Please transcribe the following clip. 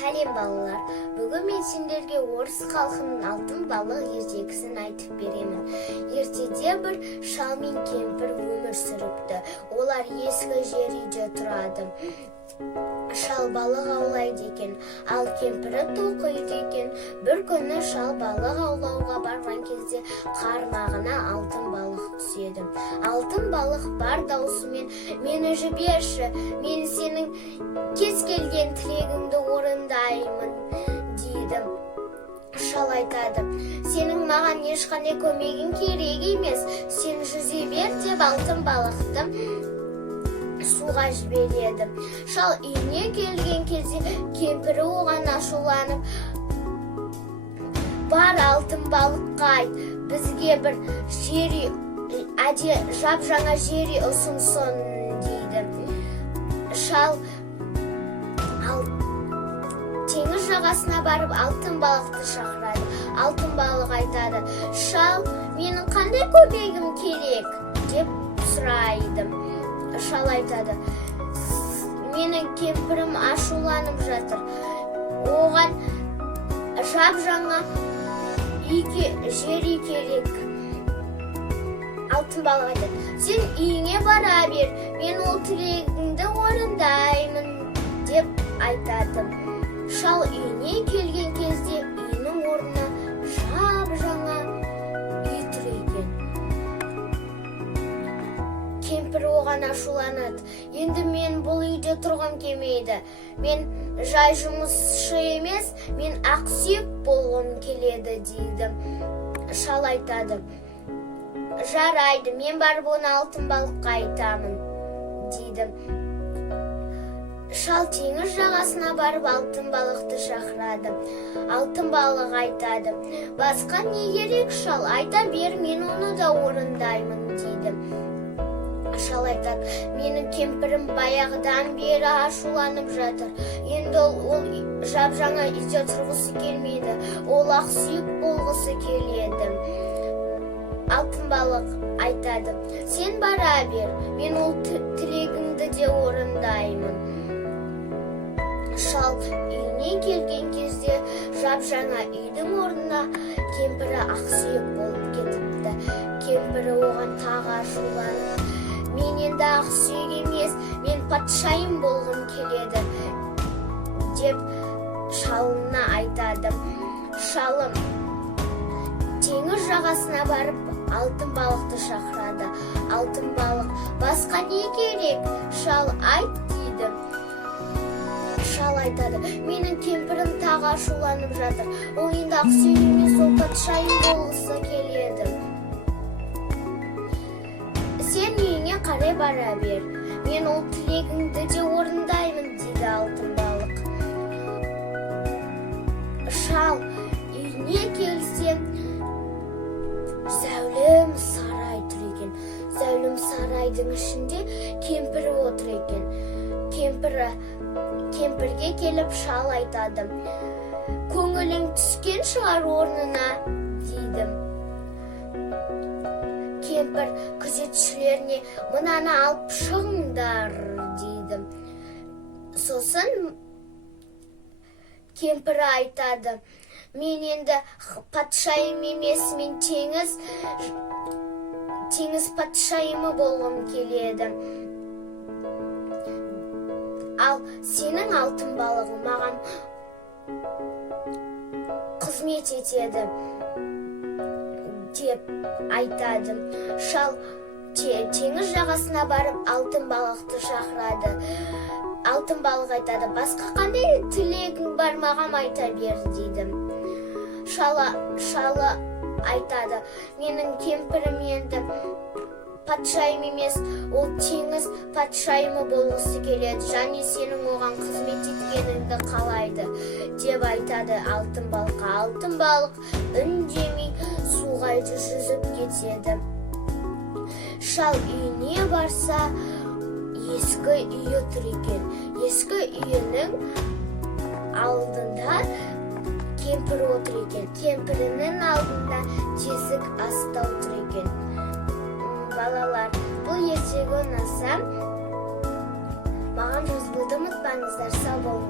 Сәлем балалар. Бүгін мен сендерге орыс халқының алтын балық ертегісін айтып беремін. Ертеде бір шал мен кемпір өмір сүріпті. Олар ескі жер үйде тұрады. Шал балық аулайды екен, ал кемпірі тоқиды екен. Бір күні шал балық аулауға барған кезде қармағына алтын балық түседі. Алтын балық бар даусымен: "Мені жіберші, мен сенің кез келген тілегіңді орындаймын" дейді. Шал айтады: "Сенің маған ешқандай көмегің керек емес, сен жүзе бер" деп алтын балықты суға жібереді. Шал үйіне келген кезде кемпірі оған ашуланып: "Бар алтын балыққа айт, бізге бір жап-жаңа жер ұсынсын" дейді. Шал теңіз жағасына барып алтын балықты шақырады. Алтын балық айтады: "Шал, менің қандай көмегім керек?" деп сұрайды. Шал айтады: "Менің кемпірім ашуланып жатыр. Оған жап-жаңа жер үй керек." Алтын балық айтады: "Сен үйіңе бара бер, мен ол тілегіңді орындаймын" деп айтады. Шал үйіне келген кезде үйінің орнына жап-жаңа үй тұр екен. Кемпір оған ашуланады: "Енді мен бұл үйде тұрғым келмейді. Мен жай жұмысшы емес, мен ақсүйек болғым келеді" дейді. Шал айтады: "Жарайды, мен барып оны алтын балыққа айтамын" дейді. Шал теңіз жағасына барып алтын балықты шақырады. Алтын балық айтады: "Басқа не керек, шал? Айта бер, мен оны да орындаймын" дейді. Шал айтады: "Менің кемпірім баяғыдан бері ашуланып жатыр. Енді ол жап-жаңа үйде тұрғысы келмейді. Ол ақсүйек болғысы келеді" Алтын балық айтады: "Сен бара бер, мен ол тілегіңді де орындаймын" Шал үйіне келген кезде жап-жаңа үйдің орнына кемпірі ақсүйек болып кетіпті. Кемпірі оған тағы ашуланып: "Мен енді ақсүйек емес, мен патшайым болғым келеді" деп шалына айтады. Шалым теңіз жағасына барып алтын балықты шақырады. Алтын балық: "Басқа не керек, шал, айт" дейді. Шал айтады: "Менің кемпірім тағы ашуланып жатыр. Ол енді ақсүйек емес, ол патшайым болғысы келеді. Сен үйіңе қарай бара бер, мен ол тілегіңді де орындаймын" дейді алтын балық. Шал үйіне келсе, зәулім сарай тұр екен. Зәулім сарайдың ішінде кемпірі отыр екен. Кемпірге келіп шал айтады: "Көңілің түскен шығар орнына" дейді. Кемпір күзетшілеріне: "Мынаны алып шығыңдар" дейді. Сосын кемпірі айтады: "Мен енді патшайым емес, мен теңіз патшайымы болғым келеді. Ал сенің алтын балығың маған қызмет етеді" деп айтады. Шал теңіз жағасына барып алтын балықты шақырады. Алтын балық айтады: "Басқа қандай тілегің бар, маған айта бер" дейді. Шалы айтады: "Менің кемпірім енді патшайым емес, ол теңіз патшайымы болғысы келеді, және сенің оған қызмет еткеніңді қалайды" деп айтады алтын балыққа. Алтын балық үндемей суға жүзіп кетеді. Шал үйіне барса, ескі үйі тұр екен. Ескі үйінің алдында кемпір отыр екен. Кемпірінің алдында тесік астау тұр екен. Балалар, бұл ертегі ұнаса, маған жазылуды ұмытпаңыздар. Сау болыңыздар.